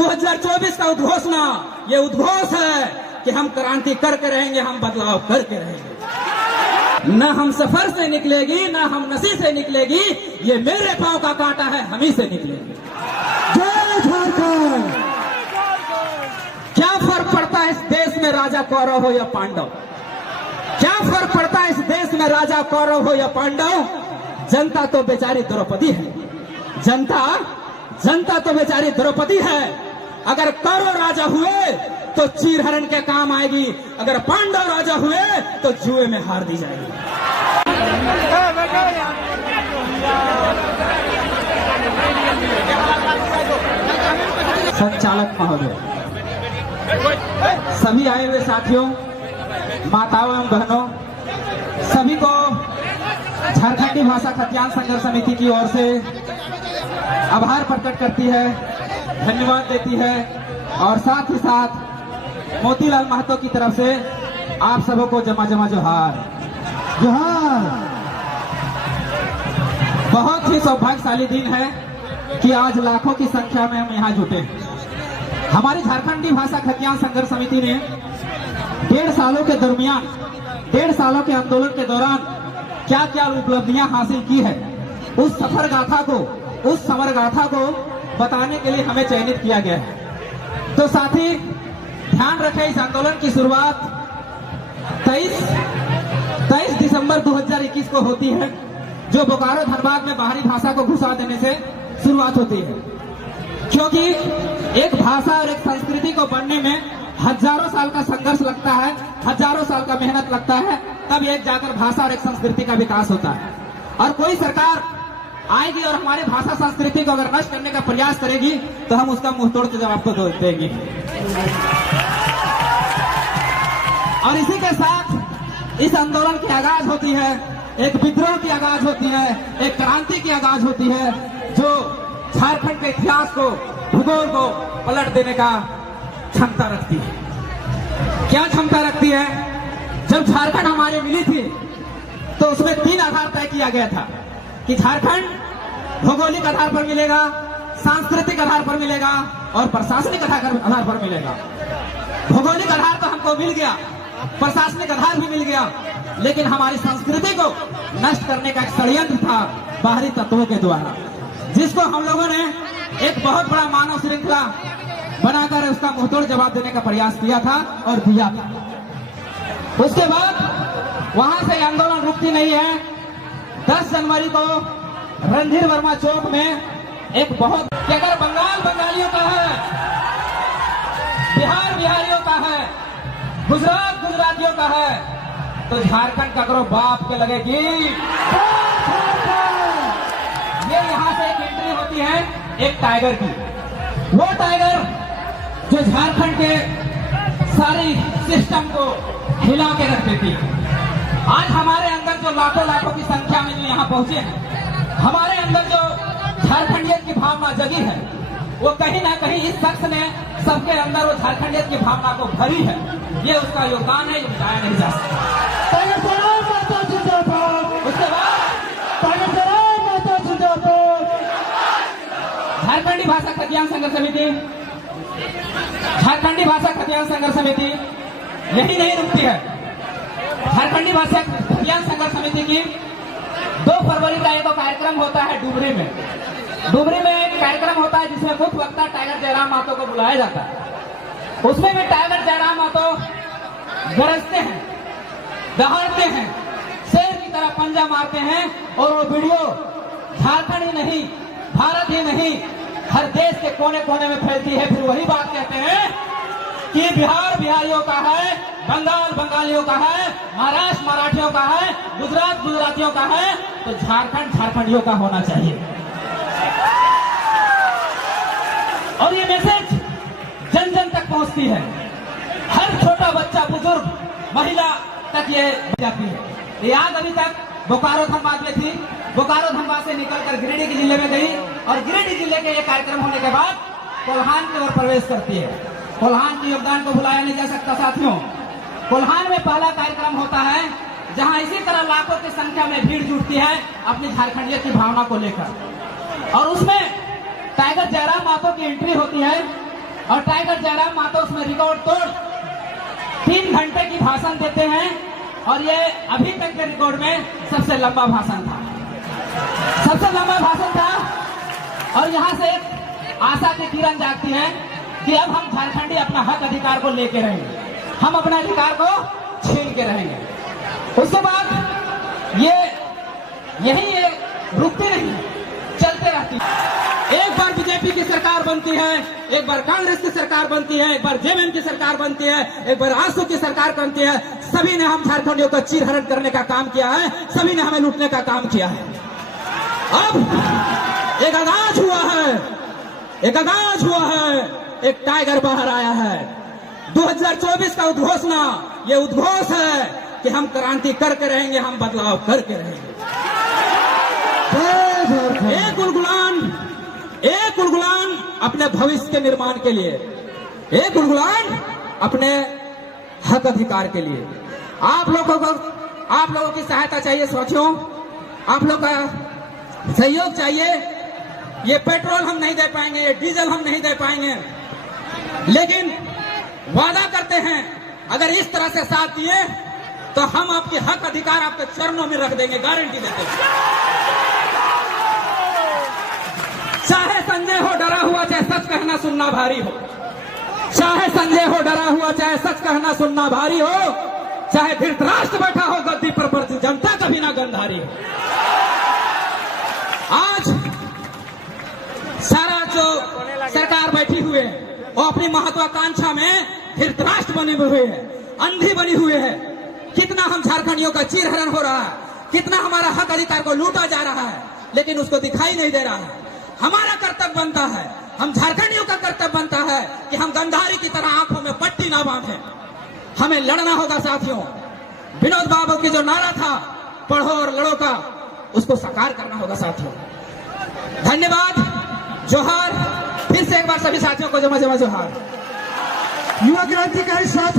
2024 का उद्घोषणा ये उद्घोष है कि हम क्रांति करके रहेंगे, हम बदलाव करके रहेंगे। न हम सफर से निकलेगी, न हम नसी से निकलेगी, ये मेरे पांव का कांटा है, हम ही से निकलेंगे। जय झारखंड। क्या फर्क पड़ता है इस देश में राजा कौरव हो या पांडव? क्या फर्क पड़ता है इस देश में राजा कौरव हो या पांडव? जनता तो बेचारी द्रौपदी है। जनता तो बेचारी द्रौपदी है। अगर कौरव राजा हुए तो चीरहरण के काम आएगी, अगर पांडव राजा हुए तो जुए में हार दी जाएगी। संचालक महोदय, सभी आए हुए साथियों, माताओं एवं बहनों, सभी को झारखंडी भाषा खतियान संघर्ष समिति की ओर से आभार प्रकट करती है, धन्यवाद देती है और साथ ही साथ मोतीलाल महतो की तरफ से आप सबों को जमा जोहार। बहुत ही सौभाग्यशाली दिन है कि आज लाखों की संख्या में हम यहाँ जुटे। हमारी झारखंडी भाषा खतियान संघर्ष समिति ने 1.5 सालों के दरमियान, 1.5 सालों के आंदोलन के दौरान क्या क्या उपलब्धियां हासिल की है, उस सफर गाथा को, उस समर गाथा को बताने के लिए हमें चयनित किया गया है। तो साथी ध्यान रखें, इस आंदोलन की शुरुआत 23 दिसंबर 2021 को होती है, जो बोकारो धनबाद में बाहरी भाषा को घुसा देने से शुरुआत होती है। क्योंकि एक भाषा और एक संस्कृति को बनने में हजारों साल का संघर्ष लगता है, हजारों साल का मेहनत लगता है, तब एक जाकर भाषा और एक संस्कृति का विकास होता है। और कोई सरकार आएगी और हमारी भाषा संस्कृति को अगर नष्ट करने का प्रयास करेगी तो हम उसका मुंह तोड़ के जवाब को देंगे। और इसी के साथ इस आंदोलन की आगाज होती है, एक विद्रोह की आगाज होती है, एक क्रांति की आगाज होती है, जो झारखंड के इतिहास को, भूगोल को पलट देने का क्षमता रखती है। क्या क्षमता रखती है? जब झारखंड हमारे मिली थी तो उसमें 3 आधार तय किया गया था कि झारखंड भौगोलिक आधार पर मिलेगा, सांस्कृतिक आधार पर मिलेगा और प्रशासनिक आधार पर मिलेगा। भौगोलिक आधार तो हमको मिल गया, प्रशासनिक आधार भी मिल गया, लेकिन हमारी संस्कृति को नष्ट करने का एक षड्यंत्र था बाहरी तत्वों के द्वारा, जिसको हम लोगों ने एक बहुत बड़ा मानव श्रृंखला बनाकर उसका मुंहतोड़ जवाब देने का प्रयास किया था और दिया था। उसके बाद वहां से आंदोलन रुकती नहीं है। 10 जनवरी को रणधीर वर्मा चौक में एक बहुत, कि अगर बंगाल बंगालियों का है, बिहार बिहारियों का है, गुजरात गुजरातियों का है, तो झारखंड का करो बाप के लगेगी। ये यहाँ से एक एंट्री होती है एक टाइगर की, वो टाइगर जो झारखंड के सारी सिस्टम को हिला के रख देती है। आज हमारे अंदर जो लाखों की संख्या में जो यहाँ पहुंचे हैं, हमारे अंदर जो झारखंडियत की भावना जगी है, वो कहीं ना कहीं इस शख्स ने सबके अंदर वो झारखंडियत की भावना को भरी है। ये उसका योगदान है, ये बताया नहीं जा सकता। उसके बाद झारखंडी भाषा खतियान संघर्ष समिति, झारखंडी भाषा खतियान संघर्ष समिति यही नहीं रुकती है। झारखंडी भाषा खतियान संघर्ष समिति की 2 फरवरी का एक कार्यक्रम होता है डुमरी में। डुमरी में एक कार्यक्रम होता है जिसमें मुख्य वक्ता टाइगर जयराम महतो को बुलाया जाता है। उसमें भी टाइगर जयराम महतो गरजते हैं, दहाड़ते हैं, शेर की तरह पंजा मारते हैं और वो वीडियो झारखंड ही नहीं, भारत ही नहीं, हर देश के कोने कोने में फैलती है। फिर वही बात कहते हैं कि बिहार बिहारियों का है, बंगाल बंगालियों का है, महाराष्ट्र मराठियों का है, गुजरात गुजरातियों का है, तो झारखंड झारखंडियों का होना चाहिए। और ये मैसेज जन जन तक पहुंचती है, हर छोटा बच्चा, बुजुर्ग, महिला तक ये जाती है। याद अभी तक बोकारो धनबाद में थी, बोकारो धनबाद से निकलकर गिरिडीह जिले में गई और गिरिडीह जिले के ये कार्यक्रम होने के बाद कोल्हान की ओर प्रवेश करती है। कोल्हान के योगदान को भुलाया नहीं जा सकता साथियों। कोल्हान में पहला कार्यक्रम होता है जहां इसी तरह लाखों की संख्या में भीड़ जुटती है अपनी झारखंडियत की भावना को लेकर, और उसमें टाइगर जयराम महतो की एंट्री होती है और टाइगर जयराम मातो उसमें रिकॉर्ड तोड़ 3 घंटे की भाषण देते हैं और ये अभी तक के रिकॉर्ड में सबसे लंबा भाषण था, सबसे लंबा भाषण था। और यहाँ से आशा की किरण जागती है कि अब हम झारखंडी अपना हक अधिकार को लेके रहेंगे, हम अपने अधिकार को छीन के रहेंगे। उसके बाद यही रुकती नहीं, चलते रहती है। एक बार बीजेपी की सरकार बनती है, एक बार कांग्रेस की सरकार बनती है, एक बार जेएमएम की सरकार बनती है, एक बार आजसू की सरकार बनती है। सभी ने हम झारखंडियों का चीरहरण करने का काम किया है, सभी ने हमें लूटने का काम किया है। अब एक आगाज हुआ है, एक आगाज हुआ है, एक टाइगर बाहर आया है। 2024 का उद्घोषणा, ये उद्घोष है कि हम क्रांति करके रहेंगे, हम बदलाव करके रहेंगे। एक गुलगुलान अपने भविष्य के निर्माण के लिए, एक गुलगुलान अपने हक अधिकार के लिए। आप लोगों की सहायता चाहिए साथियों, आप लोग का सहयोग चाहिए। ये पेट्रोल हम नहीं दे पाएंगे, ये डीजल हम नहीं दे पाएंगे, लेकिन वादा करते हैं अगर इस तरह से साथ दिए तो हम आपके हक अधिकार आपके चरणों में रख देंगे, गारंटी देते हैं। चाहे संजय हो डरा हुआ, चाहे सच कहना सुनना भारी हो, चाहे संजय हो डरा हुआ, चाहे सच कहना सुनना भारी हो, चाहे धृतराष्ट्र बैठा हो गद्दी पर जनता कभी ना गंधारी हो। आज सारा जो सरकार बैठी हुई है वो अपनी महत्वाकांक्षा में धृतराष्ट्र बने हुए हैं, अंधी बनी हुए है। कितना हम झारखंडियों का चीरहरण हो रहा है, कितना हमारा हक अधिकार को लूटा जा रहा है, लेकिन उसको दिखाई नहीं दे रहा है। हमारा कर्तव्य बनता है, हम झारखंडियों का कर्तव्य बनता है कि हम गंधारी की तरह आंखों में पट्टी ना बांधें। हमें लड़ना होगा साथियों। विनोद बाबू की जो नारा था पढ़ो और लड़ो का, उसको साकार करना होगा साथियों। धन्यवाद, जोहार। फिर से एक बार सभी साथियों को जमा जमा जोहार। युवा क्रांतिकारी साथ